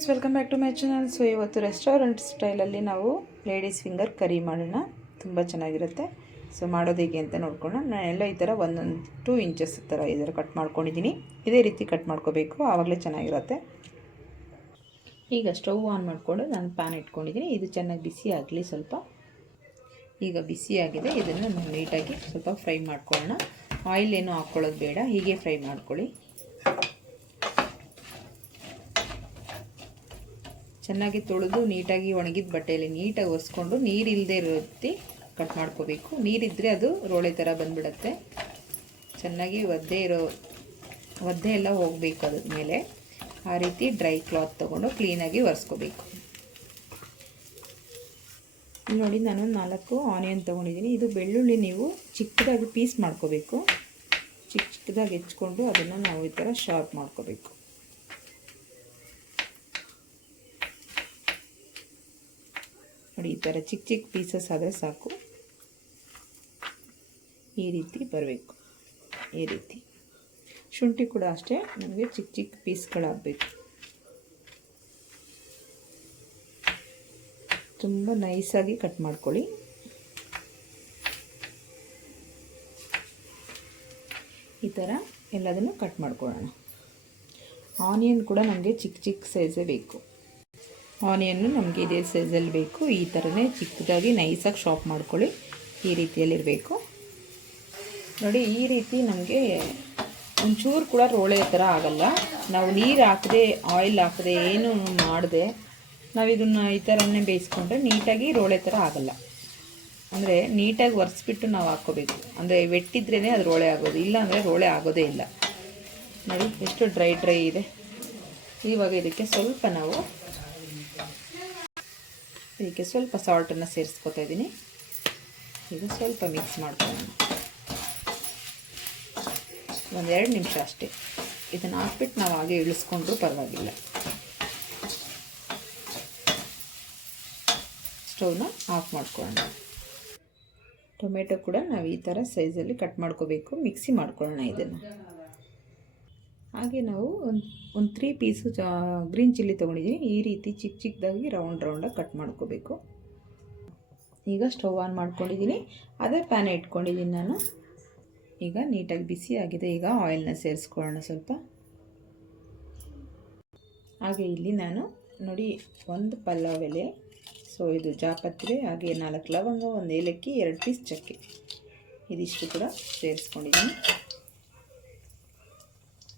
Welcome back to my channel. So ಇವತ್ತು restaurant ಸ್ಟೈಲಲ್ಲಿ ನಾವು ಲೇಡೀಸ್ ಫಿಂಗರ್ ಕರಿ ಮಾಡೋಣ. ತುಂಬ ಚೆನ್ನಾಗಿರುತ್ತೆ. ಸೊ ಮಾಡೋದು ಹೇಗೆ ಅಂತ ನೋಡ್ಕೊಳ್ಳೋಣ. ನಾನೆಲ್ಲ ಈ ಥರ ಒಂದೊಂದು 2 ಇಂಚಸ್ ಥರ ಈ ಥರ ಕಟ್ ಮಾಡ್ಕೊಂಡಿದ್ದೀನಿ. ಇದೇ ರೀತಿ ಕಟ್ ಮಾಡ್ಕೋಬೇಕು, ಆವಾಗಲೇ ಚೆನ್ನಾಗಿರುತ್ತೆ. ಈಗ ಸ್ಟವ್ ಆನ್ ಮಾಡಿಕೊಂಡು ನಾನು ಪ್ಯಾನ್ ಇಟ್ಕೊಂಡಿದ್ದೀನಿ. ಇದು ಚೆನ್ನಾಗಿ ಬಿಸಿ ಆಗಲಿ ಸ್ವಲ್ಪ. ಈಗ ಬಿಸಿಯಾಗಿದೆ. ಇದನ್ನು ನಾವು ನೀಟಾಗಿ ಸ್ವಲ್ಪ ಫ್ರೈ ಮಾಡ್ಕೊಳ್ಳೋಣ. ಆಯಿಲ್ ಏನೂ ಹಾಕ್ಕೊಳ್ಳೋದು ಬೇಡ, ಹೀಗೆ ಫ್ರೈ ಮಾಡ್ಕೊಳ್ಳಿ. ಚೆನ್ನಾಗಿ ತೊಳೆದು ನೀಟಾಗಿ ಒಣಗಿದ ಬಟ್ಟೆಯಲ್ಲಿ ನೀಟಾಗಿ ಒರೆಸ್ಕೊಂಡು ನೀರಿಲ್ಲದೆ ಇರೋ ರೀತಿ ಕಟ್ ಮಾಡ್ಕೋಬೇಕು. ನೀರಿದ್ದರೆ ಅದು ರೋಳೆ ಥರ ಬಂದುಬಿಡುತ್ತೆ. ಚೆನ್ನಾಗಿ ಒದ್ದೆ ಎಲ್ಲ ಹೋಗಬೇಕು ಅದ್ರ ಮೇಲೆ. ಆ ರೀತಿ ಡ್ರೈ ಕ್ಲಾತ್ ತೊಗೊಂಡು ಕ್ಲೀನಾಗಿ ಒರೆಸ್ಕೋಬೇಕು. ನೋಡಿ, ನಾನು 4 ಆನಿಯನ್ ತೊಗೊಂಡಿದ್ದೀನಿ. ಇದು ಬೆಳ್ಳುಳ್ಳಿ ನೀವು ಚಿಕ್ಕದಾಗಿ ಪೀಸ್ ಮಾಡ್ಕೋಬೇಕು. ಚಿಕ್ಕದಾಗಿ ಹೆಚ್ಕೊಂಡು ಅದನ್ನು ನಾವು ಈ ಥರ ಶಾರ್ಪ್ ಮಾಡ್ಕೋಬೇಕು. ನೋಡಿ, ಈ ಥರ ಚಿಕ್ಕ ಚಿಕ್ಕ ಪೀಸಸ್ ಆದರೆ ಸಾಕು. ಈ ರೀತಿ ಬರಬೇಕು. ಈ ರೀತಿ ಶುಂಠಿ ಕೂಡ ಅಷ್ಟೇ, ನಮಗೆ ಚಿಕ್ಕ ಚಿಕ್ಕ ಪೀಸ್ಗಳಾಗಬೇಕು. ತುಂಬ ನೈಸಾಗಿ ಕಟ್ ಮಾಡ್ಕೊಳ್ಳಿ. ಈ ಥರ ಎಲ್ಲದನ್ನು ಕಟ್ ಮಾಡ್ಕೊಳ್ಳೋಣ. ಆನಿಯನ್ ಕೂಡ ನಮಗೆ ಚಿಕ್ಕ ಚಿಕ್ಕ ಸೈಜೇ ಬೇಕು. ಆನಿಯನ್ನು ನಮಗೆ ಇದೇ ಸೈಜಲ್ಲಿ ಬೇಕು. ಈ ಥರನೇ ಚಿಕ್ಕದಾಗಿ ನೈಸಾಗಿ ಶಾಪ್ ಮಾಡ್ಕೊಳ್ಳಿ. ಈ ರೀತಿಯಲ್ಲಿರಬೇಕು. ನೋಡಿ, ಈ ರೀತಿ ನಮಗೆ ಒಂಚೂರು ಕೂಡ ರೋಳೆ ಥರ ಆಗಲ್ಲ. ನಾವು ನೀರು ಹಾಕದೆ, ಆಯಿಲ್ ಹಾಕದೆ, ಏನು ಮಾಡದೆ ನಾವು ಇದನ್ನು ಈ ಥರನೇ ಬೇಯಿಸ್ಕೊಂಡ್ರೆ ನೀಟಾಗಿ ರೋಳೆ ಥರ ಆಗಲ್ಲ. ಅಂದರೆ ನೀಟಾಗಿ ಒರೆಸ್ಬಿಟ್ಟು ನಾವು ಹಾಕ್ಕೋಬೇಕು. ಅಂದರೆ ವೆಟ್ಟಿದ್ರೇ ಅದು ರೋಳೆ ಆಗೋದು, ಇಲ್ಲ ಅಂದರೆ ರೋಳೆ ಆಗೋದೇ ಇಲ್ಲ. ನೋಡಿ ಎಷ್ಟು ಡ್ರೈ ಇದೆ. ಇವಾಗ ಇದಕ್ಕೆ ಸ್ವಲ್ಪ ಸಾಲ್ಟನ್ನು ಸೇರಿಸ್ಕೊತಾ ಇದ್ದೀನಿ. ಈಗ ಸ್ವಲ್ಪ ಮಿಕ್ಸ್ ಮಾಡ್ಕೊಳ್ಳೋಣ. 1-2 ನಿಮಿಷ ಅಷ್ಟೇ. ಇದನ್ನು ಹಾಕ್ಬಿಟ್ಟು ನಾವು ಹಾಗೆ ಇಳಿಸ್ಕೊಂಡ್ರೂ ಪರವಾಗಿಲ್ಲ. ಸ್ಟವ್ನ ಆಫ್ ಮಾಡ್ಕೊಳ್ಳೋಣ. ಟೊಮೆಟೊ ಕೂಡ ನಾವು ಈ ಥರ ಸೈಜಲ್ಲಿ ಕಟ್ ಮಾಡ್ಕೋಬೇಕು. ಮಿಕ್ಸಿ ಮಾಡ್ಕೊಳ್ಳೋಣ ಇದನ್ನು. ಹಾಗೆ ನಾವು ಒಂದು 3 ಪೀಸು ಗ್ರೀನ್ ಚಿಲ್ಲಿ ತೊಗೊಂಡಿದ್ದೀನಿ. ಈ ರೀತಿ ಚಿಕ್ಕ ಚಿಕ್ಕದಾಗಿ ರೌಂಡಾಗಿ ಕಟ್ ಮಾಡ್ಕೋಬೇಕು. ಈಗ ಸ್ಟವ್ ಆನ್ ಮಾಡ್ಕೊಂಡಿದ್ದೀನಿ. ಅದೇ ಪ್ಯಾನ್ ಇಟ್ಕೊಂಡಿದ್ದೀನಿ ನಾನು. ಈಗ ನೀಟಾಗಿ ಬಿಸಿ ಆಗಿದೆ. ಈಗ ಆಯಿಲ್ನ ಸೇರಿಸ್ಕೊಳ್ಳೋಣ ಸ್ವಲ್ಪ. ಹಾಗೆ ಇಲ್ಲಿ ನಾನು ನೋಡಿ 1 ಪಲಾವ್ ಎಲೆ, ಸೊ ಇದು ಜಾಪತ್ರೆ, ಹಾಗೆ 4 ಲವಂಗ, 1 ಏಲಕ್ಕಿ, 2 ಪೀಸ್ ಚಕ್ಕೆ, ಇದಿಷ್ಟು ಕೂಡ ಸೇರಿಸ್ಕೊಂಡಿದ್ದೀನಿ.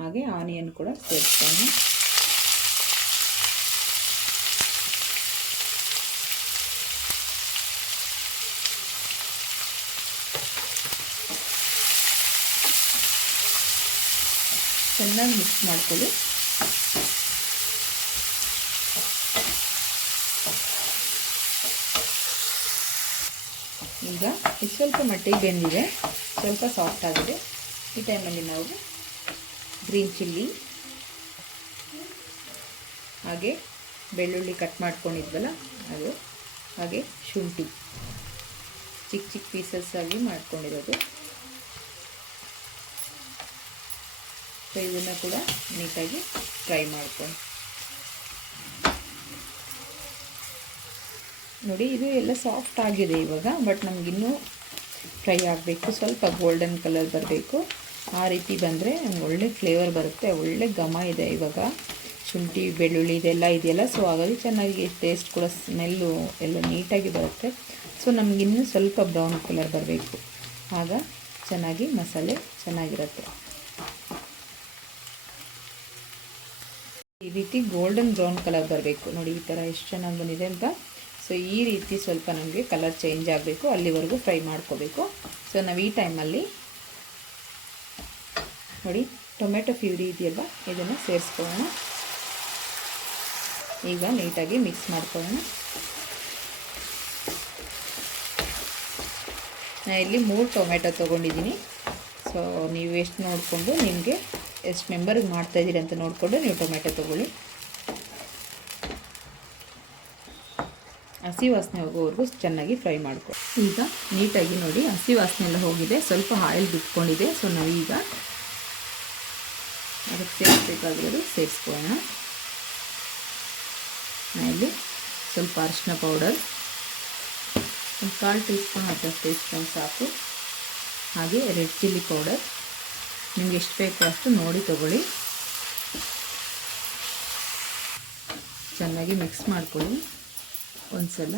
ಹಾಗೆ ಆನಿಯನ್ ಕೂಡ ಸೇರಿಸ್ಕೊಂಡು ಚೆನ್ನಾಗಿ ಮಿಕ್ಸ್ ಮಾಡ್ಕೊಳ್ಳಿ. ಈಗ ಇದು ಸ್ವಲ್ಪ ಮಟ್ಟಿಗೆ ಬೆಂದಿದೆ, ಸ್ವಲ್ಪ ಸಾಫ್ಟ್ ಆಗಿದೆ. ಈ ಟೈಮಲ್ಲಿ ನಾವು ಗ್ರೀನ್ ಚಿಲ್ಲಿ, ಹಾಗೆ ಬೆಳ್ಳುಳ್ಳಿ ಕಟ್ ಮಾಡ್ಕೊಂಡಿದ್ವಲ್ಲ ಅದು, ಹಾಗೆ ಶುಂಠಿ ಚಿಕ್ಕ ಚಿಕ್ಕ ಪೀಸಸ್ ಆಗಿ ಮಾಡ್ಕೊಂಡಿರೋದು, ಸೊ ಇದನ್ನು ಕೂಡ ನೀಟಾಗಿ ಫ್ರೈ ಮಾಡ್ಕೊಂಡು ನೋಡಿ. ಇದು ಎಲ್ಲ ಸಾಫ್ಟ್ ಆಗಿದೆ ಇವಾಗ, ಬಟ್ ನಮಗಿನ್ನೂ ಫ್ರೈ ಆಗಬೇಕು. ಸ್ವಲ್ಪ ಗೋಲ್ಡನ್ ಕಲರ್ ಬರಬೇಕು. ಆ ರೀತಿ ಬಂದರೆ ನಮ್ಗೆ ಒಳ್ಳೆ ಫ್ಲೇವರ್ ಬರುತ್ತೆ. ಒಳ್ಳೆ ಘಮ ಇದೆ ಇವಾಗ. ಶುಂಠಿ ಬೆಳ್ಳುಳ್ಳಿ ಇದೆಯಲ್ಲ, ಸೊ ಹಾಗಾಗಿ ಚೆನ್ನಾಗಿ ಟೇಸ್ಟ್ ಕೂಡ, ಸ್ಮೆಲ್ಲು ಎಲ್ಲ ನೀಟಾಗಿ ಬರುತ್ತೆ. ಸೊ ನಮಗಿನ್ನೂ ಸ್ವಲ್ಪ ಬ್ರೌನ್ ಕಲರ್ ಬರಬೇಕು. ಆಗ ಚೆನ್ನಾಗಿ ಮಸಾಲೆ ಚೆನ್ನಾಗಿರುತ್ತೆ. ಈ ರೀತಿ ಗೋಲ್ಡನ್ ಬ್ರೌನ್ ಕಲರ್ ಬರಬೇಕು. ನೋಡಿ ಈ ಥರ ಎಷ್ಟು ಚೆನ್ನಾಗಿ ಬಂದಿದೆ ಅಂತ. ಸೊ ಈ ರೀತಿ ಸ್ವಲ್ಪ ನಮಗೆ ಕಲರ್ ಚೇಂಜ್ ಆಗಬೇಕು, ಅಲ್ಲಿವರೆಗೂ ಫ್ರೈ ಮಾಡ್ಕೋಬೇಕು. ಸೊ ನಾವು ಈ ಟೈಮಲ್ಲಿ ನೋಡಿ ಟೊಮೆಟೊ ಪ್ಯೂರಿ ಇದೆಯಲ್ವ, ಇದನ್ನು ಸೇರಿಸ್ಕೊಳ್ಳೋಣ. ಈಗ ನೀಟಾಗಿ ಮಿಕ್ಸ್ ಮಾಡ್ಕೊಳ್ಳೋಣ. ನಾನು ಇಲ್ಲಿ 3 ಟೊಮೆಟೊ ತೊಗೊಂಡಿದ್ದೀನಿ. ಸೊ ನೀವು ಎಷ್ಟು ನೋಡಿಕೊಂಡು, ನಿಮಗೆ ಎಷ್ಟು ಮೆಂಬರ್ಗೆ ಮಾಡ್ತಾಯಿದ್ದೀರಿ ಅಂತ ನೋಡಿಕೊಂಡು ನೀವು ಟೊಮೆಟೊ ತೊಗೊಳ್ಳಿ. ಹಸಿ ವಾಸನೆ ಹೋಗೋವರೆಗೂ ಚೆನ್ನಾಗಿ ಫ್ರೈ ಮಾಡ್ಕೊಳ್ಳಿ. ಈಗ ನೀಟಾಗಿ ನೋಡಿ ಹಸಿ ವಾಸನೆ ಎಲ್ಲ ಹೋಗಿದೆ, ಸ್ವಲ್ಪ ಆಯಿಲ್ ಬಿಟ್ಕೊಂಡಿದೆ. ಸೊ ನಾವೀಗ ಅದಕ್ಕೆ ಸೇರಿಸಬೇಕಾಗಿರೋದು ಸೇರಿಸ್ಕೊಳ್ಳೋಣ. ನಾನಿಲ್ಲಿ ಸ್ವಲ್ಪ ಅರಿಶಿನ ಪೌಡರ್, ಒಂದು 1/4 ಟೀ ಸ್ಪೂನ್ ಅಥವಾ ಟೀ ಸ್ಪೂನ್ ಸಾಕು. ಹಾಗೆ ರೆಡ್ ಚಿಲ್ಲಿ ಪೌಡರ್, ನಿಮ್ಗೆ ಎಷ್ಟು ಬೇಕೋ ಅಷ್ಟು ನೋಡಿ ತಗೊಳ್ಳಿ. ಚೆನ್ನಾಗಿ ಮಿಕ್ಸ್ ಮಾಡ್ಕೊಳ್ಳಿ ಒಂದು ಸಲ.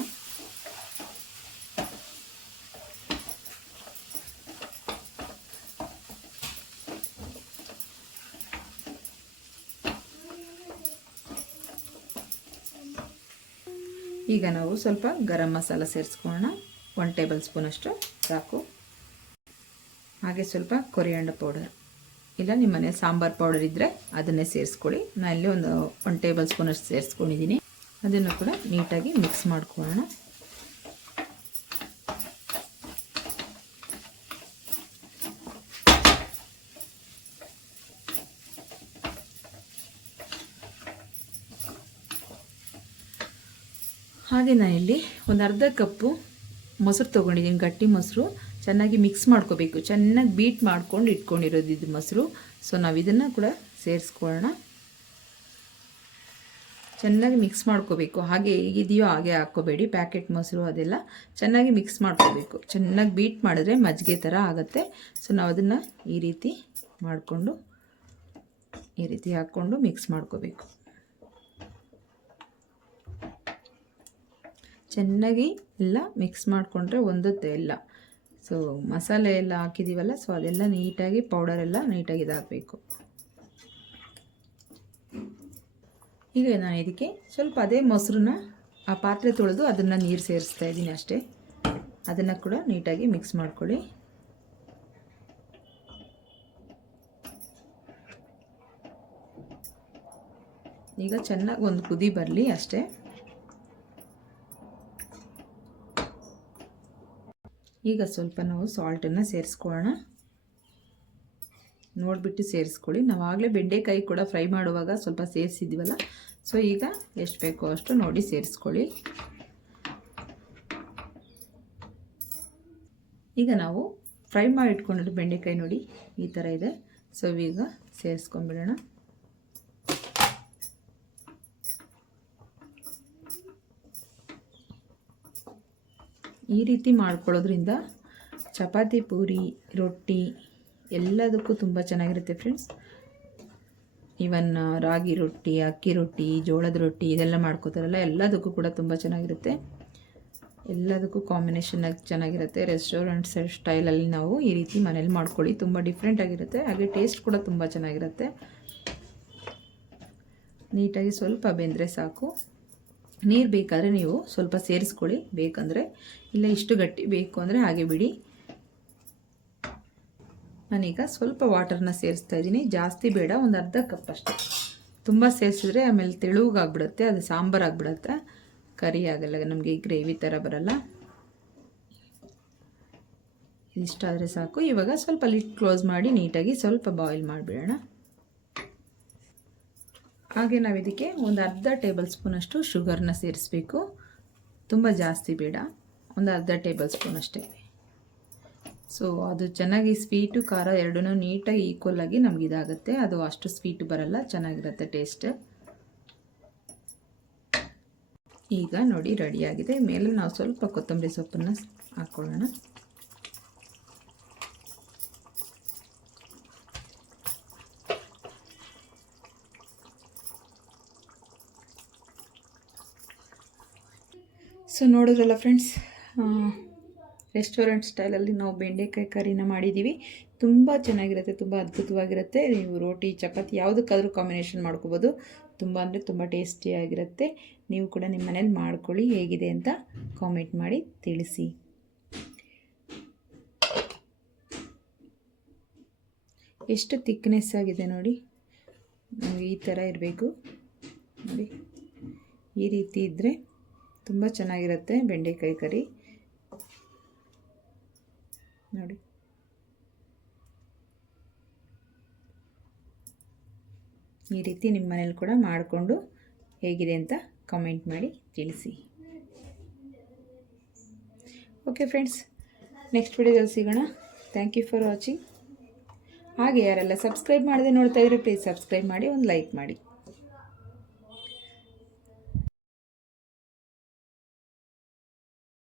ಈಗ ನಾವು ಸ್ವಲ್ಪ ಗರಂ ಮಸಾಲ ಸೇರಿಸ್ಕೊಳ್ಳೋಣ. 1 ಟೇಬಲ್ ಸ್ಪೂನ್ ಅಷ್ಟು ಸಾಕು. ಹಾಗೆ ಸ್ವಲ್ಪ ಕೊರಿಯಾಂಡರ್ ಪೌಡರ್, ಇಲ್ಲ ನಿಮ್ಮ ಮನೆ ಸಾಂಬಾರು ಪೌಡರ್ ಇದ್ದರೆ ಅದನ್ನೇ ಸೇರಿಸ್ಕೊಳ್ಳಿ. ನಾನು ಇಲ್ಲಿ ಒಂದು 1 ಟೇಬಲ್ ಸ್ಪೂನ್ ಅಷ್ಟು ಸೇರಿಸ್ಕೊಂಡಿದ್ದೀನಿ. ಅದನ್ನು ಕೂಡ ನೀಟಾಗಿ ಮಿಕ್ಸ್ ಮಾಡ್ಕೊಳ್ಳೋಣ. ಹಾಗೆ ನಾನಿಲ್ಲಿ ಒಂದು ಅರ್ಧ ಕಪ್ಪು ಮೊಸರು ತೊಗೊಂಡಿದ್ದೀನಿ, ಗಟ್ಟಿ ಮೊಸರು. ಚೆನ್ನಾಗಿ ಮಿಕ್ಸ್ ಮಾಡ್ಕೋಬೇಕು, ಚೆನ್ನಾಗಿ ಬೀಟ್ ಮಾಡ್ಕೊಂಡು ಇಟ್ಕೊಂಡಿರೋದು ಇದು ಮೊಸರು. ಸೊ ನಾವು ಇದನ್ನು ಕೂಡ ಸೇರಿಸ್ಕೊಳ್ಳೋಣ. ಚೆನ್ನಾಗಿ ಮಿಕ್ಸ್ ಮಾಡ್ಕೋಬೇಕು. ಹಾಗೆ ಹೇಗಿದೆಯೋ ಹಾಗೆ ಹಾಕ್ಕೋಬೇಡಿ, ಪ್ಯಾಕೆಟ್ ಮೊಸರು ಅದೆಲ್ಲ ಚೆನ್ನಾಗಿ ಮಿಕ್ಸ್ ಮಾಡ್ಕೋಬೇಕು. ಚೆನ್ನಾಗಿ ಬೀಟ್ ಮಾಡಿದ್ರೆ ಮಜ್ಜಿಗೆ ಥರ ಆಗುತ್ತೆ. ಸೊ ನಾವು ಅದನ್ನು ಈ ರೀತಿ ಮಾಡಿಕೊಂಡು ಈ ರೀತಿ ಹಾಕ್ಕೊಂಡು ಮಿಕ್ಸ್ ಮಾಡ್ಕೋಬೇಕು. ಚೆನ್ನಾಗಿ ಎಲ್ಲ ಮಿಕ್ಸ್ ಮಾಡಿಕೊಂಡ್ರೆ ಹೊಂದುತ್ತೆ ಎಲ್ಲ. ಸೊ ಮಸಾಲೆ ಎಲ್ಲ ಹಾಕಿದ್ದೀವಲ್ಲ, ಸೊ ಅದೆಲ್ಲ ನೀಟಾಗಿ ಪೌಡರೆಲ್ಲ ನೀಟಾಗಿ ಇದಾಗಬೇಕು. ಈಗ ನಾನು ಇದಕ್ಕೆ ಸ್ವಲ್ಪ ಅದೇ ಮೊಸರನ್ನ ಆ ಪಾತ್ರೆ ತೊಳೆದು ಅದನ್ನು ನೀರು ಸೇರಿಸ್ತಾ ಇದ್ದೀನಿ ಅಷ್ಟೇ. ಅದನ್ನು ಕೂಡ ನೀಟಾಗಿ ಮಿಕ್ಸ್ ಮಾಡ್ಕೊಳ್ಳಿ. ಈಗ ಚೆನ್ನಾಗಿ ಒಂದು ಕುದಿ ಬರಲಿ ಅಷ್ಟೇ. ಈಗ ಸ್ವಲ್ಪ ನಾವು ಸಾಲ್ಟನ್ನು ಸೇರಿಸ್ಕೊಳ್ಳೋಣ. ನೋಡಿಬಿಟ್ಟು ಸೇರಿಸ್ಕೊಳ್ಳಿ. ನಾವು ಆಗಲೇ ಬೆಂಡೆಕಾಯಿ ಕೂಡ ಫ್ರೈ ಮಾಡುವಾಗ ಸ್ವಲ್ಪ ಸೇರಿಸಿದ್ವಲ್ಲ, ಸೊ ಈಗ ಎಷ್ಟು ಬೇಕೋ ಅಷ್ಟು ನೋಡಿ ಸೇರಿಸ್ಕೊಳ್ಳಿ. ಈಗ ನಾವು ಫ್ರೈ ಮಾಡಿ ಇಟ್ಕೊಂಡಿರೋ ಬೆಂಡೆಕಾಯಿ ನೋಡಿ ಈ ಥರ ಇದೆ. ಸೊ ಈಗ ಸೇರಿಸ್ಕೊಂಡ್ಬಿಡೋಣ. ಈ ರೀತಿ ಮಾಡ್ಕೊಳ್ಳೋದ್ರಿಂದ ಚಪಾತಿ, ಪೂರಿ, ರೊಟ್ಟಿ ಎಲ್ಲದಕ್ಕೂ ತುಂಬ ಚೆನ್ನಾಗಿರುತ್ತೆ ಫ್ರೆಂಡ್ಸ್. ಈವನ್ ರಾಗಿ ರೊಟ್ಟಿ, ಅಕ್ಕಿ ರೊಟ್ಟಿ, ಜೋಳದ ರೊಟ್ಟಿ ಇದೆಲ್ಲ ಮಾಡ್ಕೋತಾರಲ್ಲ, ಎಲ್ಲದಕ್ಕೂ ಕೂಡ ತುಂಬ ಚೆನ್ನಾಗಿರುತ್ತೆ. ಎಲ್ಲದಕ್ಕೂ ಕಾಂಬಿನೇಷನ್ ಚೆನ್ನಾಗಿರುತ್ತೆ. ರೆಸ್ಟೋರೆಂಟ್ ಸ್ಟೈಲಲ್ಲಿ ನಾವು ಈ ರೀತಿ ಮನೇಲಿ ಮಾಡ್ಕೊಳ್ಳಿ, ತುಂಬ ಡಿಫ್ರೆಂಟ್ ಆಗಿರುತ್ತೆ. ಹಾಗೆ ಟೇಸ್ಟ್ ಕೂಡ ತುಂಬ ಚೆನ್ನಾಗಿರುತ್ತೆ. ನೀಟಾಗಿ ಸ್ವಲ್ಪ ಬೆಂದರೆ ಸಾಕು. ನೀರು ಬೇಕಾದರೆ ನೀವು ಸ್ವಲ್ಪ ಸೇರಿಸ್ಕೊಳ್ಳಿ ಬೇಕಂದರೆ, ಇಲ್ಲ ಇಷ್ಟು ಗಟ್ಟಿ ಬೇಕು ಅಂದರೆ ಹಾಗೆ ಬಿಡಿ. ನಾನೀಗ ಸ್ವಲ್ಪ ವಾಟರ್ನ ಸೇರಿಸ್ತಾ ಇದ್ದೀನಿ, ಜಾಸ್ತಿ ಬೇಡ, ಒಂದು ಅರ್ಧ ಕಪ್ ಅಷ್ಟೇ. ತುಂಬ ಸೇರಿಸಿದ್ರೆ ಆಮೇಲೆ ತೆಳುವಾಗ್ಬಿಡುತ್ತೆ, ಅದು ಸಾಂಬಾರು ಆಗಿಬಿಡುತ್ತೆ, ಕರಿ ಆಗಲ್ಲ, ನಮಗೆ ಗ್ರೇವಿ ಥರ ಬರಲ್ಲ. ಇಷ್ಟಾದರೆ ಸಾಕು. ಇವಾಗ ಸ್ವಲ್ಪ ಲಿಡ್ ಕ್ಲೋಸ್ ಮಾಡಿ ನೀಟಾಗಿ ಸ್ವಲ್ಪ ಬಾಯ್ಲ್ ಮಾಡಿಬಿಡೋಣ. ಹಾಗೆ ನಾವು ಇದಕ್ಕೆ ಒಂದು ಅರ್ಧ ಟೇಬಲ್ ಸ್ಪೂನಷ್ಟು ಶುಗರ್ನ ಸೇರಿಸಬೇಕು. ತುಂಬ ಜಾಸ್ತಿ ಬೇಡ, ಒಂದು ಅರ್ಧ ಟೇಬಲ್ ಸ್ಪೂನ್ ಅಷ್ಟೇ. ಸೊ ಅದು ಚೆನ್ನಾಗಿ ಸ್ವೀಟು ಖಾರ ಎರಡೂ ನೀಟಾಗಿ ಈಕ್ವಲಾಗಿ ನಮ್ಗೆ ಇದಾಗುತ್ತೆ. ಅದು ಅಷ್ಟು ಸ್ವೀಟ್ ಬರಲ್ಲ, ಚೆನ್ನಾಗಿರುತ್ತೆ ಟೇಸ್ಟ್. ಈಗ ನೋಡಿ ರೆಡಿಯಾಗಿದೆ. ಮೇಲೆ ನಾವು ಸ್ವಲ್ಪ ಕೊತ್ತಂಬರಿ ಸೊಪ್ಪನ್ನು ಹಾಕ್ಕೊಳ್ಳೋಣ. ಸೊ ನೋಡಿದ್ರಲ್ಲ ಫ್ರೆಂಡ್ಸ್, ರೆಸ್ಟೋರೆಂಟ್ ಸ್ಟೈಲಲ್ಲಿ ನಾವು ಬೆಂಡೆಕಾಯಿ ಕರಿನ ಮಾಡಿದ್ದೀವಿ. ತುಂಬ ಚೆನ್ನಾಗಿರುತ್ತೆ, ತುಂಬ ಅದ್ಭುತವಾಗಿರುತ್ತೆ. ನೀವು ರೋಟಿ, ಚಪಾತಿ ಯಾವುದಕ್ಕಾದರೂ ಕಾಂಬಿನೇಷನ್ ಮಾಡ್ಕೋಬೋದು. ತುಂಬ ಅಂದರೆ ತುಂಬ ಟೇಸ್ಟಿಯಾಗಿರುತ್ತೆ. ನೀವು ಕೂಡ ನಿಮ್ಮ ಮನೇಲಿ ಮಾಡ್ಕೊಳ್ಳಿ, ಹೇಗಿದೆ ಅಂತ ಕಾಮೆಂಟ್ ಮಾಡಿ ತಿಳಿಸಿ. ಎಷ್ಟು ಥಿಕ್ನೆಸ್ ಆಗಿದೆ ನೋಡಿ, ನಮಗೆ ಈ ಥರ ಇರಬೇಕು ನೋಡಿ. ಈ ರೀತಿ ಇದ್ದರೆ ತುಂಬ ಚೆನ್ನಾಗಿರುತ್ತೆ ಬೆಂಡೆಕಾಯಿ ಕರಿ ನೋಡಿ. ಈ ರೀತಿ ನಿಮ್ಮ ಮನೇಲಿ ಕೂಡ ಮಾಡಿಕೊಂಡು ಹೇಗಿದೆ ಅಂತ ಕಾಮೆಂಟ್ ಮಾಡಿ ತಿಳಿಸಿ. ಓಕೆ ಫ್ರೆಂಡ್ಸ್, ನೆಕ್ಸ್ಟ್ ವಿಡಿಯೋದಲ್ಲಿ ಸಿಗೋಣ. Thank you for watching. ಹಾಗೆ ಯಾರೆಲ್ಲ ಸಬ್ಸ್ಕ್ರೈಬ್ ಮಾಡದೆ ನೋಡ್ತಾ ಇದ್ರೆ ಪ್ಲೀಸ್ ಸಬ್ಸ್ಕ್ರೈಬ್ ಮಾಡಿ, ಒಂದು ಲೈಕ್ ಮಾಡಿ.